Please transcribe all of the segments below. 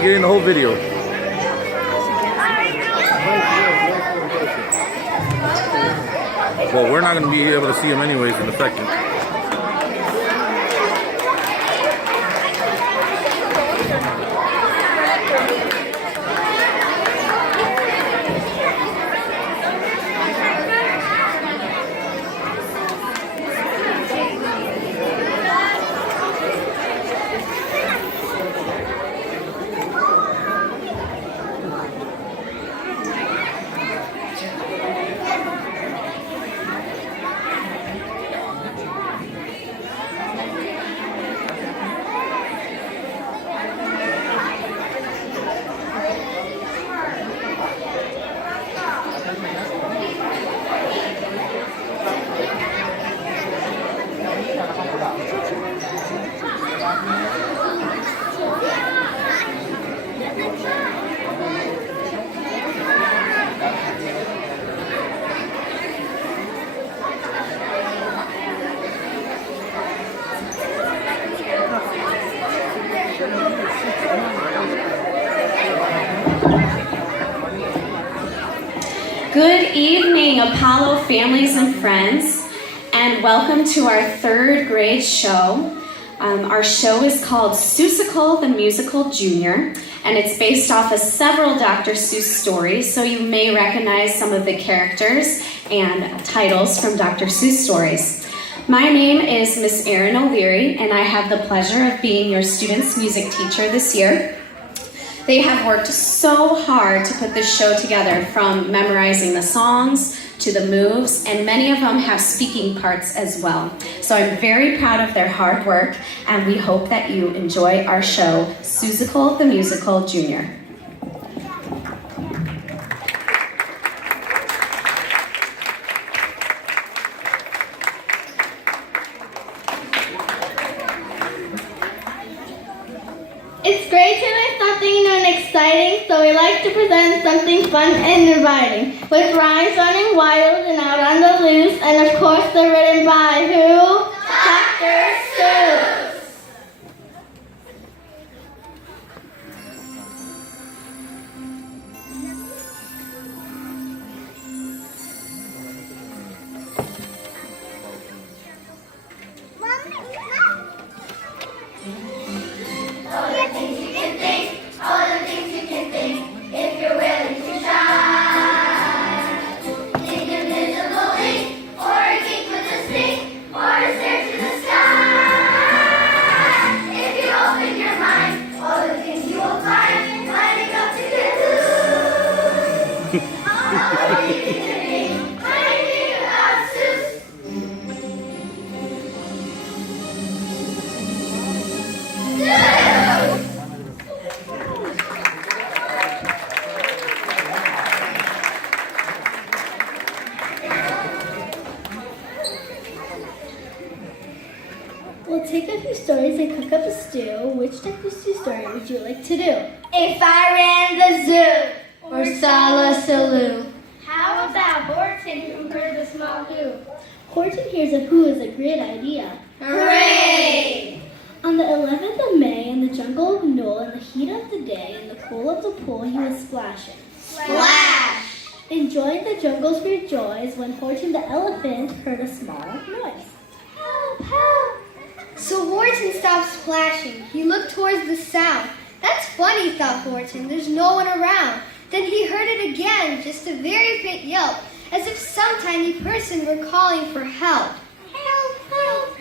I'm getting the whole video. Well, we're not going to be able to see him anyways in a second. Good evening, Apollo families and friends, and welcome to our third grade show. Our show is called Seussical the Musical Junior, and it's based off of several Dr. Seuss stories, so you may recognize some of the characters and titles from Dr. Seuss stories. My name is Miss Erin O'Leary, and I have the pleasure of being your student's music teacher this year. They have worked so hard to put this show together, from memorizing the songs to the moves, and many of them have speaking parts as well. So I'm very proud of their hard work, and we hope that you enjoy our show, Seussical the Musical Junior. It's great to make something new and exciting, so we like to present something fun and inviting, with rhymes running wild and out on the loose, and of course they're written by who? Dr. Seuss! We'll take a few stories and cook up a stew. Which Dr. Seuss story would you like to do? If I ran the zoo, or Salisaloo. How about Horton, who heard the small who? Horton hears a who is a great idea. Hooray! On the 11th of May, in the jungle of Knoll, in the heat of the day, in the cool of the pool, he was splashing. Splash! Enjoying the jungle's great joys, when Horton the elephant heard a small noise. Help! Help! So Horton stopped splashing. He looked towards the sound. That's funny, thought Horton. There's no one around. Then he heard it again, just a very faint yelp, as if some tiny person were calling for help. Help! Help!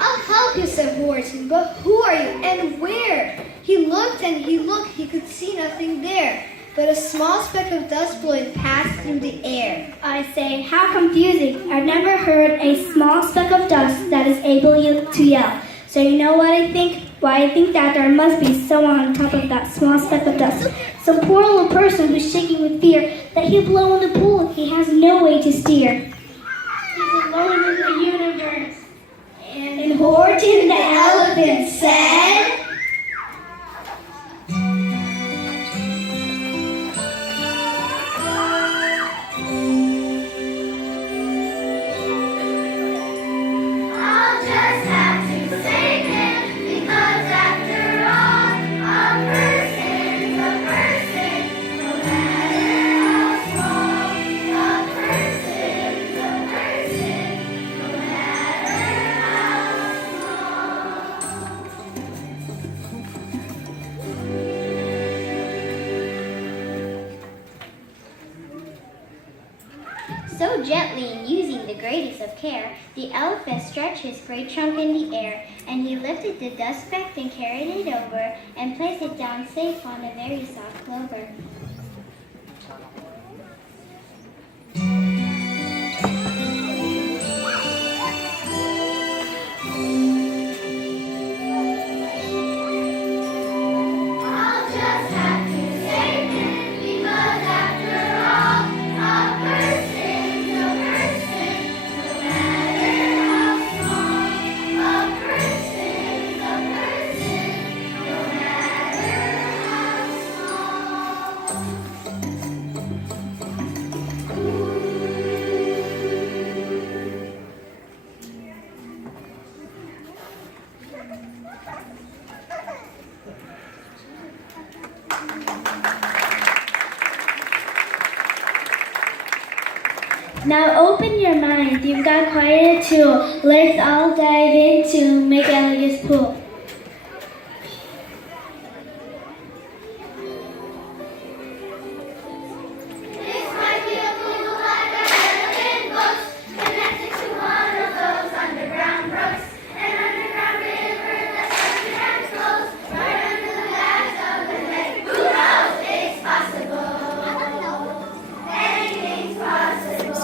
I'll help you, said Horton, but who are you and where? He looked and he looked. He could see nothing there, but a small speck of dust blowing passed through the air. I say, how confusing. I've never heard a small speck of dust that is able to yell. So you know what I think? Why, I think that there must be someone on top of that small speck of dust. Some poor little person who's shaking with fear that he'll blow in the pool. He has no way to steer. He's alone in the universe. And Horton the elephant said, I'll just have to save him, because after all, a person So gently and using the greatest of care, the elephant stretched his great trunk in the air, and he lifted the dust speck and carried it over, and placed it down safe on a very soft clover. I'll just have to say it, because after all, a person's a person, no matter how small. A person's a person, no matter how small. Now open your mind, you've got quite a tool. Let's all dive into Make Elegant's pool. This might be a pool like a elegant books, connected to one of those underground brooks, an underground river that's such and close, right under the bags of the lake. Who knows? It's possible. Anything's possible.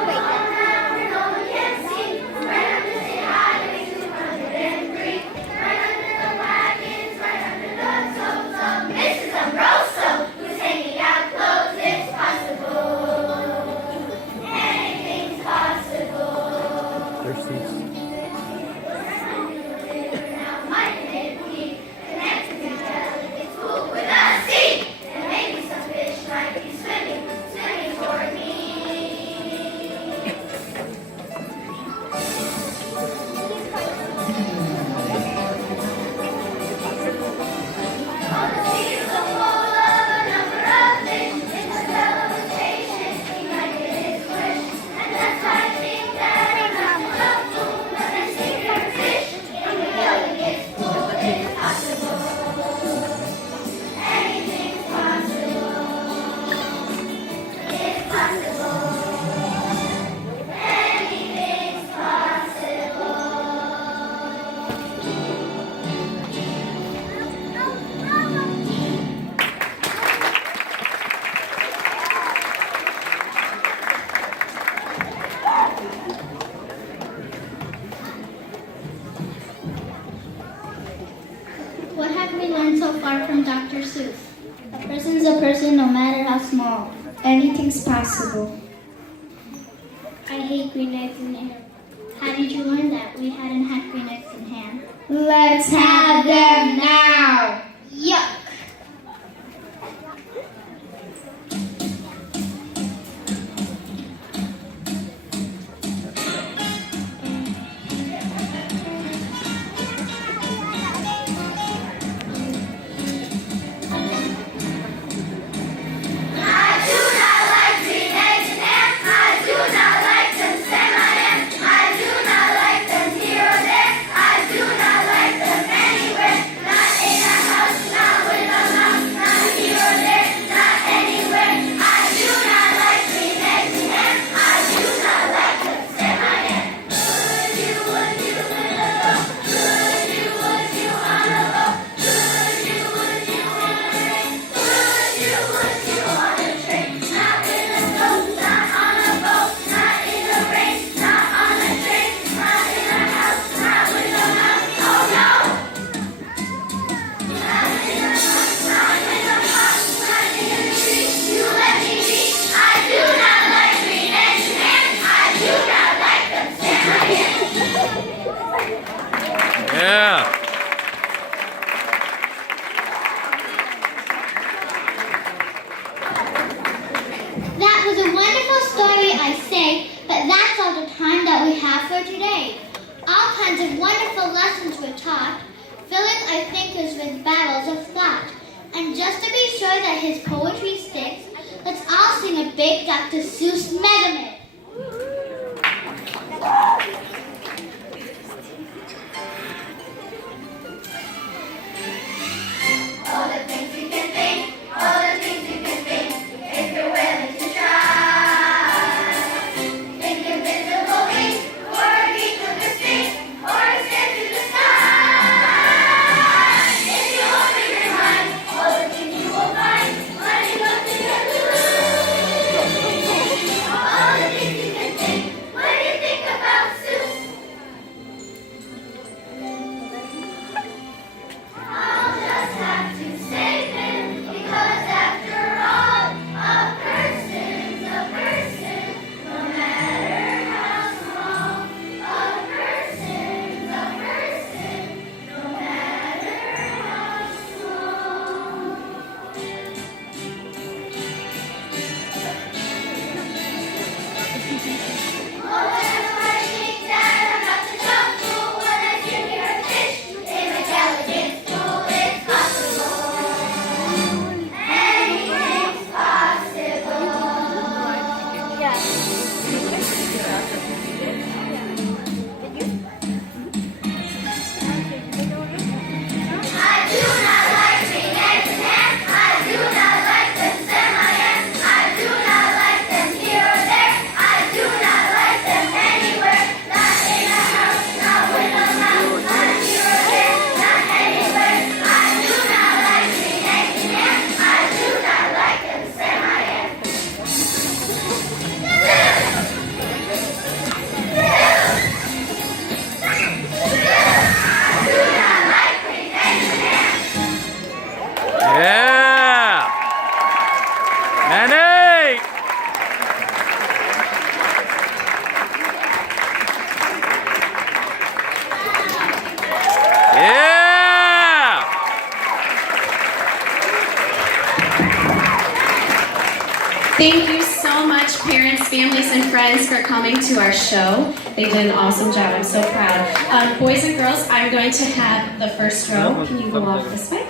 Where no one can see, right under the highway 203, right under the wagons, right under the toes of Mrs. Ambrosio, who's hanging out clothes. It's possible. Anything's possible. Their seats. Now might it be connected to the elegant pool with a sea, and maybe some fish might be swimming toward me. Oh, the sea is so full of a number of fish. It's a teleportation. He might get his wish, and that's why I think that I'm not a fool. When I see your fish in the elegant pool, it's possible. Anything's possible. It's possible. Anything's possible. What have we learned so far from Dr. Seuss? A person's a person no matter how small. Anything's possible. I hate green eggs in ham. How did you learn that? We hadn't had green eggs in ham. Let's have them now. Yuck. I do not like green eggs and ham. I do not like them semi-ham. I do not like them here or there. I do not like them anywhere. Not in a house, not with a mouse. Not here or there, not anywhere. I do not like green eggs and ham. I do not like them semi-ham. Would you in a boat? Would you on a boat? Would you on a rain? Would you on a train? Not in a stove, not on a boat, not in the rain, not on a train, not in a house, not with a mouse. Oh no! Not in a house, not with a mouse, not in a tree. You let me be. I do not like green eggs and ham. I do not like them semi-ham. Yeah. That was a wonderful story, I say, but that's all the time that we have for today. All kinds of wonderful lessons were taught, filling our thinkers with barrels of thought. And just to be sure that his poetry sticks, let's all sing a big Dr. Seuss mega All the things you can think, all the things you can think. If you're Thank you so much, parents, families, and friends, for coming to our show. They did an awesome job. I'm so proud. Boys and girls, I'm going to have the first row. Can you go off this way?